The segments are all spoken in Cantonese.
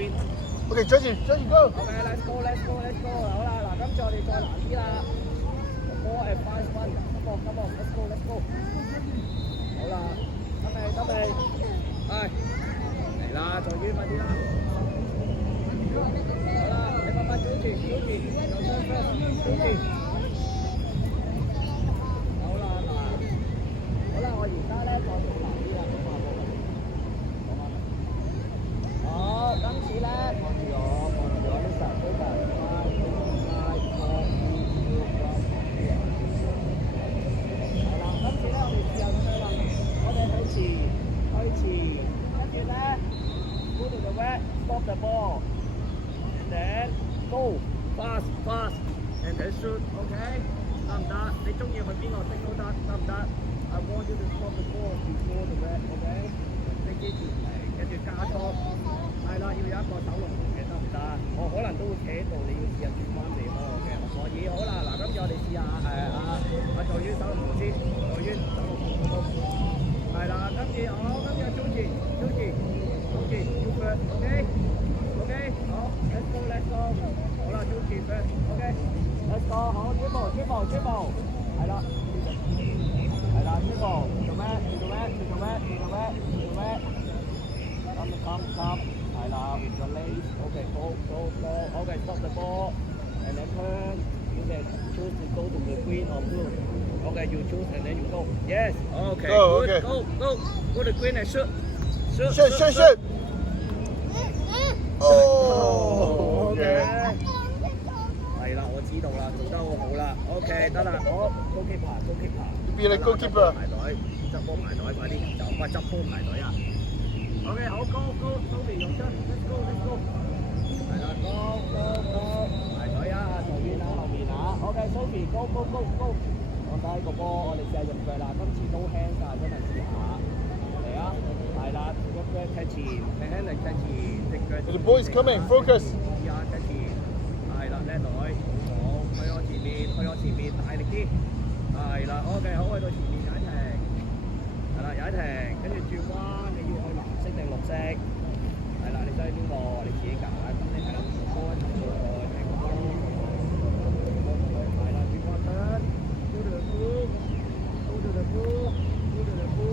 green。OK， Georgie go。OK，let's go。好啦，嗱，今次我哋再難啲啦。More advanced one。Come on，let's go。好啦，得未？係。嚟啦，再遠快啲啦。好啦，你慢慢組住。好啦，嗱，好啦，我而家咧再做難啲啦，好，今次咧望住我呢十都係好啦，今次咧我哋試下咁樣啦，我哋推前，跟住咧 go to the wet stop the ball and then go fast and then shoot OK 得唔得？你中意去邊個色都得唔得？I want you to stop the ball before the wet OK 飛機轉嚟跟住加速係啦，要有一個手龍門嘅得唔得？我可能都會企喺度，你要試下轉翻地方嘅，可唔可以？好啦，嗱，今次我哋試下阿助於手龍門先，助於手龍門係啦，今次阿 Joji you first OK 好 let's go 好啦 Joji first OK let's go 好追步係啦追步做咩come係啦 with the lace OK go OK stop the ball and then turn you can choose to go to the green or blue OK you choose and then you go yes OK good go to green and shoot OK 係啦，我知道啦，做得好好啦。OK 得啦，好 goalkeeper。Be like goalkeeper。排隊，執波排隊，快啲走，快執波排隊啊 ！OK 好 go Sophie 用出 ，let's go。係啦 go 排隊啊，後面啊 OK Sophie go。放低個波，我哋試下入腳啦。今次都輕㗎，真係試下。嚟啊，係啦，一腳踢前，輕力踢前，隻腳。The boys coming, focus。試下踢前，係啦，叻女，好，去我前面，大力啲，係啦 ，OK， 好，去到前面踩停，係啦，踩停，跟住轉彎，你要去藍色定綠色？係啦，你想去邊個？你自己揀，咁你係啦，波一齊過去，停波，係啦，轉彎turn。Go to the pool,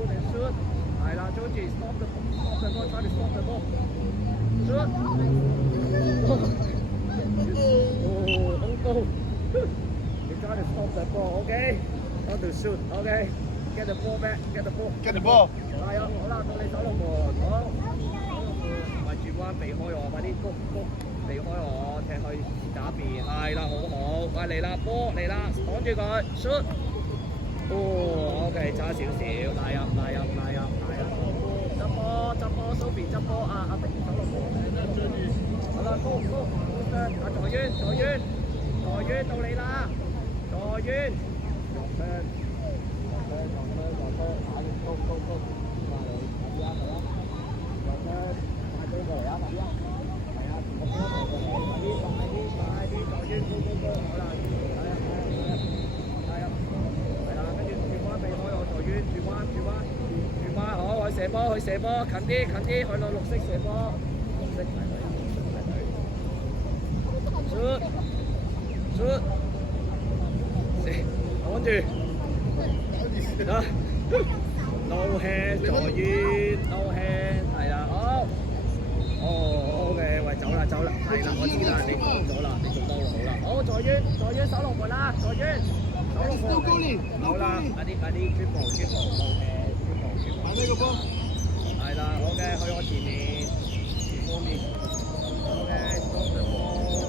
then shoot. 係啦 ，Joji stop the ball, try to stop the ball. Shoot. Uncle. You try to stop the ball, okay? Not to shoot, okay? Get the ball back, get the ball. 係啊，好啦，到你手龍門，好。咪轉彎避開我，快啲谷，避開我，踢去打邊，係啦，好，快嚟啦，波嚟啦，擋住佢 ，shoot。OK， 差少少，拉入，執波 ，Sophie 執波，阿炳手龍門，好啦 ，go， 阿助淵到你啦，助淵，落車，打完 go， 快啲啊，落車，快啲過嚟啊，快啲啊，係啊，個波快啲，助淵 go， 好啦，轉彎好，去射波，近啲，去到綠色射波，綠色排隊 ，shoot，擋住，得 ，no hand 助淵 ，no hand 係啦，好，OK， 喂，走啦，係啦，我知啦，你講咗啦，你做得好好啦，好，助淵守龍門啦，助淵。好啦，快啲，轉步，打呢個波。係啦 ，OK， 去我前面，方面 ，OK，stop the ball，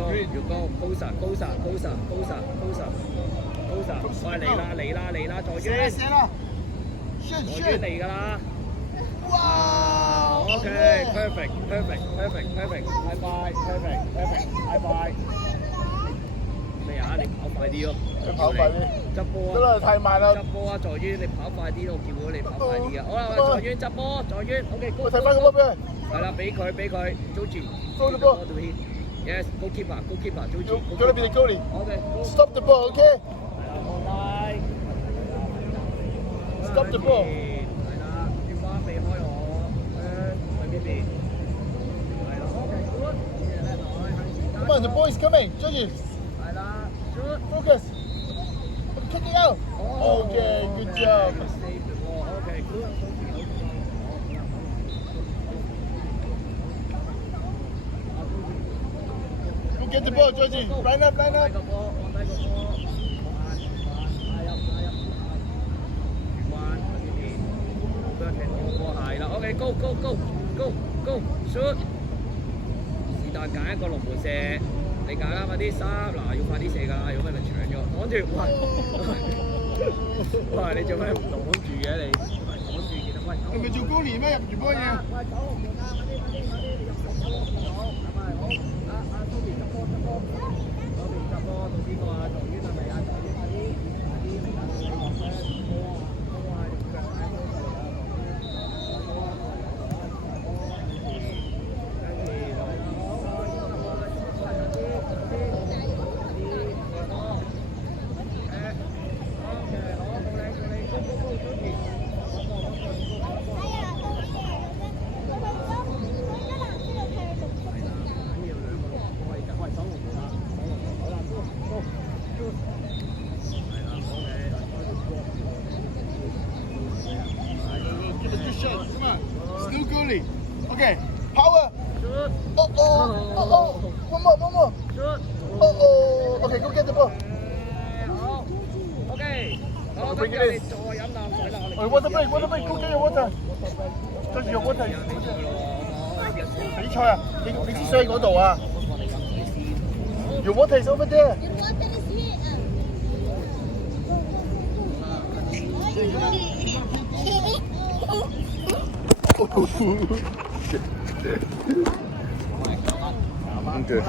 OK，you go，快嚟啦，助淵嚟㗎啦。Wow! Okay, perfect. High five, high five. 咩啊？你跑快啲咯！跑快啲。執波啊！得啦，太慢啦。執波啊！助淵，你跑快啲咯！我叫咗你跑快啲嘅。好啦，助淵執波，OK， 我睇翻個波俾佢。係啦，俾佢 ，Joji。Throw the ball. Yes, goalkeeper, Joji. You're gonna be the goalie. Okay. Stop the ball, okay? 係啦，放低。Stop the ball. 係啦，要翻避開我，去邊邊？係啦，OK good，叻女向前加。Come on, the boy is coming. Georgie, 係啦 ，good。 focus. Kick it out. Okay, good job. Save the ball. Okay, good. Go get the ball, Georgie. Line up, line 低 up. 個波，放低個波，拉入，轉彎去邊邊？好嘅，停住個波係啦。OK, go go go go go shoot。是但揀一個龍門射，你揀啦，快啲3嗱，要快啲射㗎啦，如果唔係咪搶咗？擋住，喂！喂，你做咩唔擋住嘅你？擋住其實喂。你咪做高年咩？入住波嘢。喂，走龍門啦！快啲，你入球好，係咪好？蘇怡執波，蘇怡執波，到邊個啊？狀元係咪啊？狀元快啲嚟啦！波啊，用腳喺波上嚟啦！Give it a good shot. Come on. Still goalie. Okay. Power. Oh oh. Oh oh. One more. One more. Oh oh. Okay, go get the ball. 好，OK，好， Bring it 跟住 in. 再飲啖水啦，我哋。 Oh, water break. Water break. Go get your water. Georgie, your water. 比賽啊！你支水喺嗰度啊！Your water is over there. Okay.